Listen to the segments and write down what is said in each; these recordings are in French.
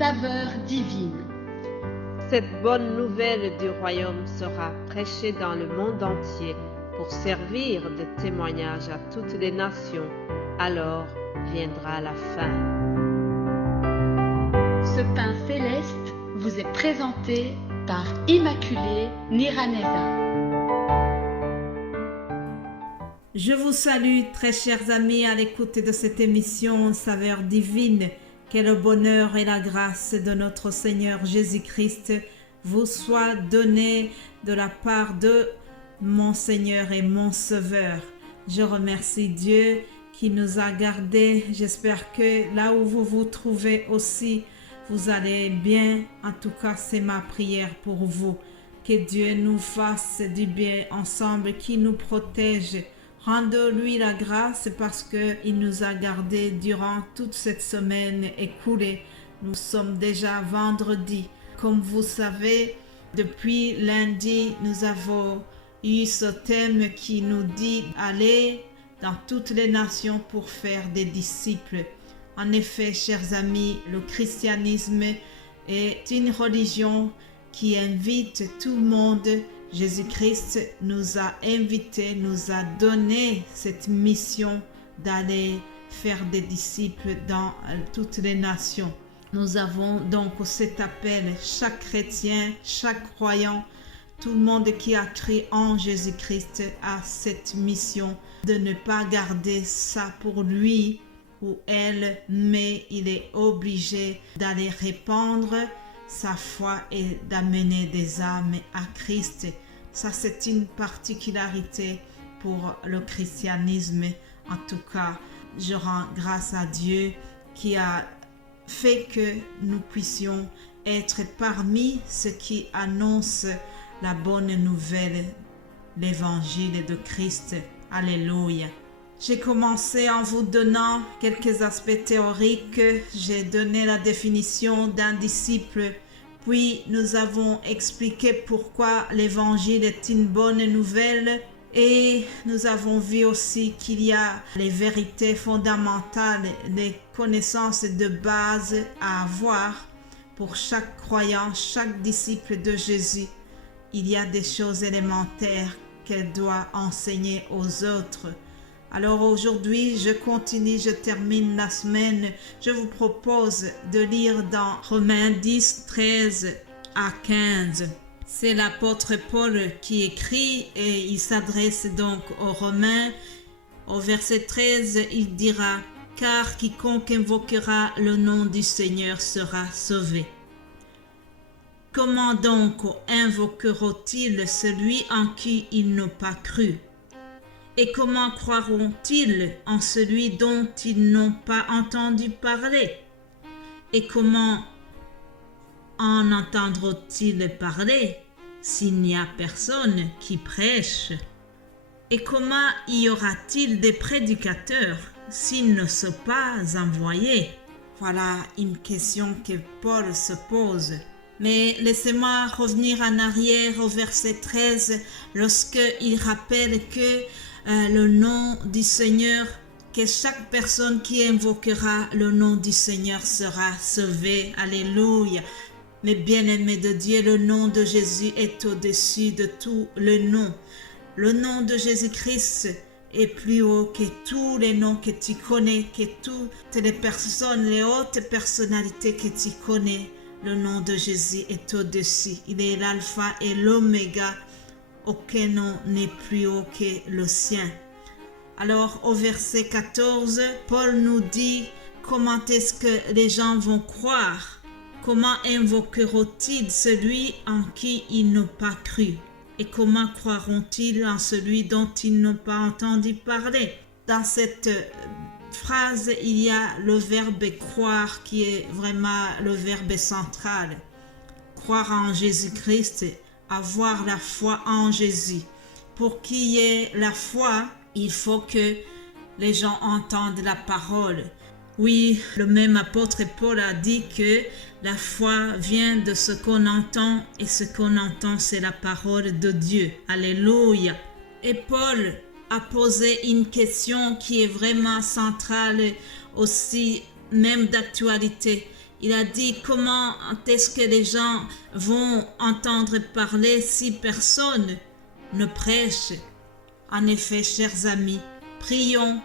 saveur divine. Cette bonne nouvelle du royaume sera prêchée dans le monde entier pour servir de témoignage à toutes les nations. Alors viendra la fin. Ce pain céleste vous est présenté par Immaculée Niraneza. Je vous salue, très chers amis, à l'écoute de cette émission Saveur divine. Que le bonheur et la grâce de notre Seigneur Jésus-Christ vous soient donnés de la part de mon Seigneur et mon Sauveur. Je remercie Dieu qui nous a gardés. J'espère que là où vous vous trouvez aussi, vous allez bien. En tout cas, c'est ma prière pour vous. Que Dieu nous fasse du bien ensemble, qu'il nous protège. Rendons-lui la grâce parce qu'il nous a gardés durant toute cette semaine écoulée. Nous sommes déjà vendredi. Comme vous savez, depuis lundi, nous avons eu ce thème qui nous dit « Allez dans toutes les nations pour faire des disciples ». En effet, chers amis, le christianisme est une religion qui invite tout le monde. Jésus-Christ nous a invités, nous a donné cette mission d'aller faire des disciples dans toutes les nations. Nous avons donc cet appel, chaque chrétien, chaque croyant, tout le monde qui a cru en Jésus-Christ a cette mission de ne pas garder ça pour lui ou elle, mais il est obligé d'aller répandre sa foi et d'amener des âmes à Christ. Ça, c'est une particularité pour le christianisme. En tout cas, je rends grâce à Dieu qui a fait que nous puissions être parmi ceux qui annoncent la bonne nouvelle, l'évangile de Christ. Alléluia. J'ai commencé en vous donnant quelques aspects théoriques. J'ai donné la définition d'un disciple. Puis nous avons expliqué pourquoi l'évangile est une bonne nouvelle. Et nous avons vu aussi qu'il y a les vérités fondamentales, les connaissances de base à avoir pour chaque croyant, chaque disciple de Jésus. Il y a des choses élémentaires qu'elle doit enseigner aux autres. Alors aujourd'hui, je continue, je termine la semaine. Je vous propose de lire dans Romains 10, 13 à 15. C'est l'apôtre Paul qui écrit et il s'adresse donc aux Romains. Au verset 13, il dira « Car quiconque invoquera le nom du Seigneur sera sauvé. » Comment donc invoqueront-ils celui en qui ils n'ont pas cru? Et comment croiront-ils en celui dont ils n'ont pas entendu parler? Et comment en entendront-ils parler s'il n'y a personne qui prêche? Et comment y aura-t-il des prédicateurs s'ils ne sont pas envoyés? Voilà une question que Paul se pose. Mais laissez-moi revenir en arrière au verset 13 lorsqu'il rappelle que le nom du Seigneur, que chaque personne qui invoquera le nom du Seigneur sera sauvée. Alléluia. Mais bien-aimés de Dieu, le nom de Jésus est au-dessus de tous les noms. Le nom de Jésus-Christ est plus haut que tous les noms que tu connais, que toutes les personnes, les hautes personnalités que tu connais. Le nom de Jésus est au-dessus. Il est l'alpha et l'oméga. Aucun nom n'est plus haut que le sien. Alors au verset 14, Paul nous dit comment est-ce que les gens vont croire? Comment invoqueront-ils celui en qui ils n'ont pas cru? Et comment croiront-ils en celui dont ils n'ont pas entendu parler? Dans cette phrase, il y a le verbe croire qui est vraiment le verbe central. Croire en Jésus-Christ, avoir la foi en Jésus. Pour qu'il y ait la foi, il faut que les gens entendent la parole. Oui, le même apôtre Paul a dit que la foi vient de ce qu'on entend et ce qu'on entend, c'est la parole de Dieu. Alléluia. Et Paul a posé une question qui est vraiment centrale, aussi même d'actualité. Il a dit comment est-ce que les gens vont entendre parler si personne ne prêche. En effet, chers amis, prions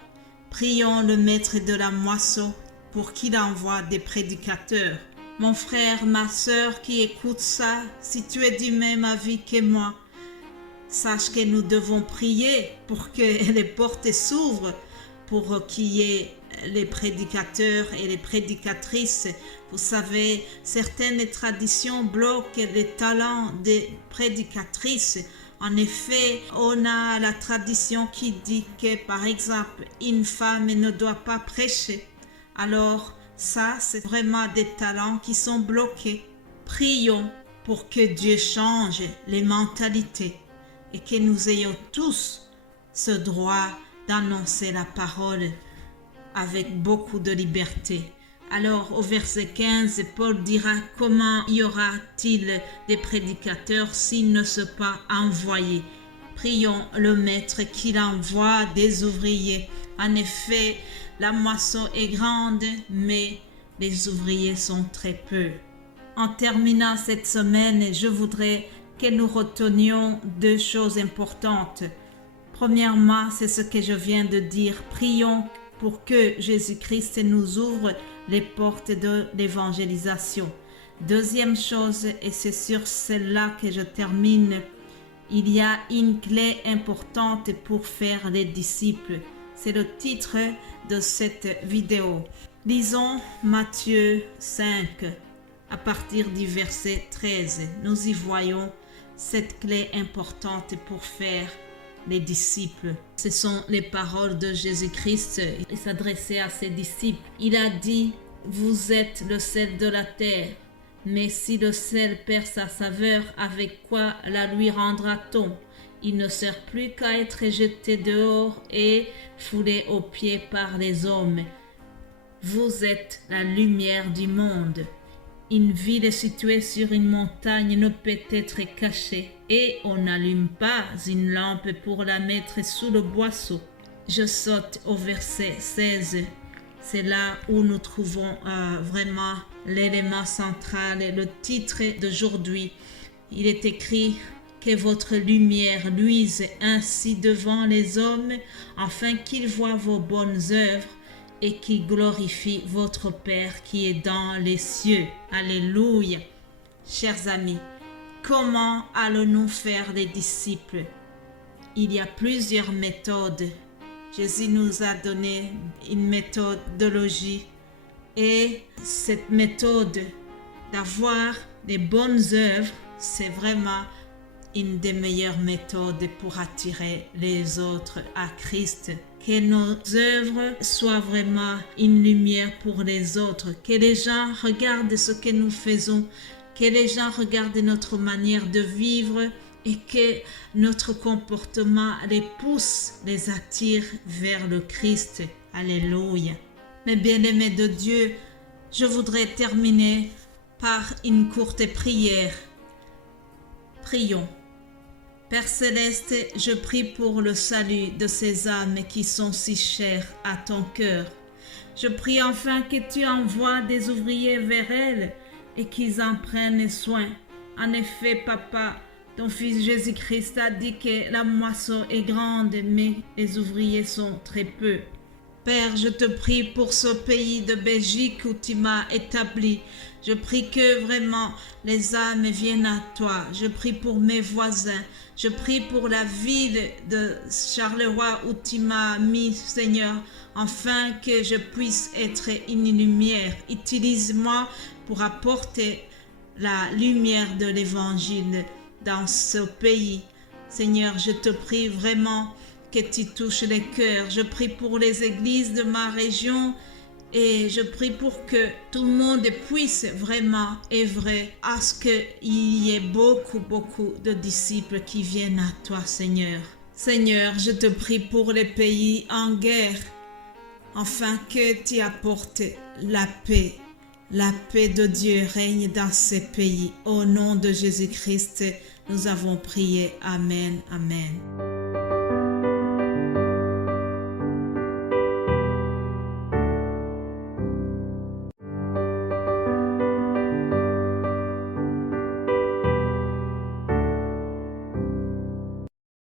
le maître de la moisson pour qu'il envoie des prédicateurs. Mon frère, ma sœur qui écoute ça, si tu es du même avis que moi, sache que nous devons prier pour que les portes s'ouvrent, pour qu'il y ait les prédicateurs et les prédicatrices. Vous savez, certaines traditions bloquent les talents des prédicatrices. En effet, on a la tradition qui dit que, par exemple, une femme ne doit pas prêcher. Alors, ça, c'est vraiment des talents qui sont bloqués. Prions pour que Dieu change les mentalités et que nous ayons tous ce droit d'annoncer la parole avec beaucoup de liberté. Alors, au verset 15, Paul dira comment y aura-t-il des prédicateurs s'ils ne sont pas envoyés. Prions le maître qu'il envoie des ouvriers. En effet, la moisson est grande, mais les ouvriers sont très peu. En terminant cette semaine, je voudrais que nous retenions 2 choses importantes. Premièrement, c'est ce que je viens de dire. Prions pour que Jésus-Christ nous ouvre les portes de l'évangélisation. Deuxième chose, et c'est sur celle-là que je termine, il y a une clé importante pour faire les disciples. C'est le titre de cette vidéo. Lisons Matthieu 5, à partir du verset 13. Nous y voyons cette clé importante pour faire les disciples. Ce sont les paroles de Jésus-Christ. Il s'adressait à ses disciples. Il a dit, « Vous êtes le sel de la terre, mais si le sel perd sa saveur, avec quoi la lui rendra-t-on? Il ne sert plus qu'à être jeté dehors et foulé aux pieds par les hommes. Vous êtes la lumière du monde. Une ville située sur une montagne ne peut être cachée et on n'allume pas une lampe pour la mettre sous le boisseau. » Je saute au verset 16. C'est là où nous trouvons vraiment l'élément central, le titre d'aujourd'hui. Il est écrit que votre lumière luise ainsi devant les hommes, afin qu'ils voient vos bonnes œuvres et qu'ils glorifient votre Père qui est dans les cieux. Alléluia. Chers amis, comment allons-nous faire des disciples? Il y a plusieurs méthodes. Jésus nous a donné une méthodologie et cette méthode d'avoir des bonnes œuvres, c'est vraiment une des meilleures méthodes pour attirer les autres à Christ. Que nos œuvres soient vraiment une lumière pour les autres. Que les gens regardent ce que nous faisons. Que les gens regardent notre manière de vivre et que notre comportement les pousse, les attire vers le Christ. Alléluia. Mes bien-aimés de Dieu, je voudrais terminer par une courte prière. Prions. Père Céleste, je prie pour le salut de ces âmes qui sont si chères à ton cœur. Je prie enfin que tu envoies des ouvriers vers elles et qu'ils en prennent soin. En effet, Papa, ton Fils Jésus-Christ a dit que la moisson est grande, mais les ouvriers sont très peu. Père, je te prie pour ce pays de Belgique où tu m'as établi. Je prie que vraiment les âmes viennent à toi. Je prie pour mes voisins. Je prie pour la ville de Charleroi où tu m'as mis, Seigneur, afin que je puisse être une lumière. Utilise-moi pour apporter la lumière de l'Évangile dans ce pays. Seigneur, je te prie vraiment que tu touches les cœurs. Je prie pour les églises de ma région et je prie pour que tout le monde puisse vraiment œuvrer à ce qu'il y ait beaucoup de disciples qui viennent à toi, Seigneur. Seigneur, je te prie pour les pays en guerre, afin que tu apportes la paix. La paix de Dieu règne dans ces pays. Au nom de Jésus-Christ, nous avons prié. Amen. Amen.